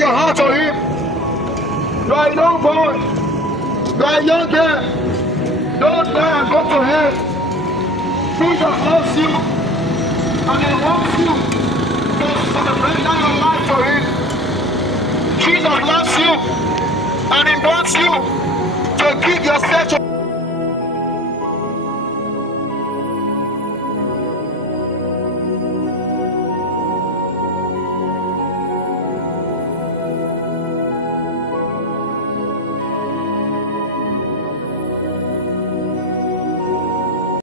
your heart to him. You are a young boy. You are a young girl. Don't die and go to hell. Jesus loves you. And he wants you to surrender your life to him. Jesus loves you. And he wants you to give yourself to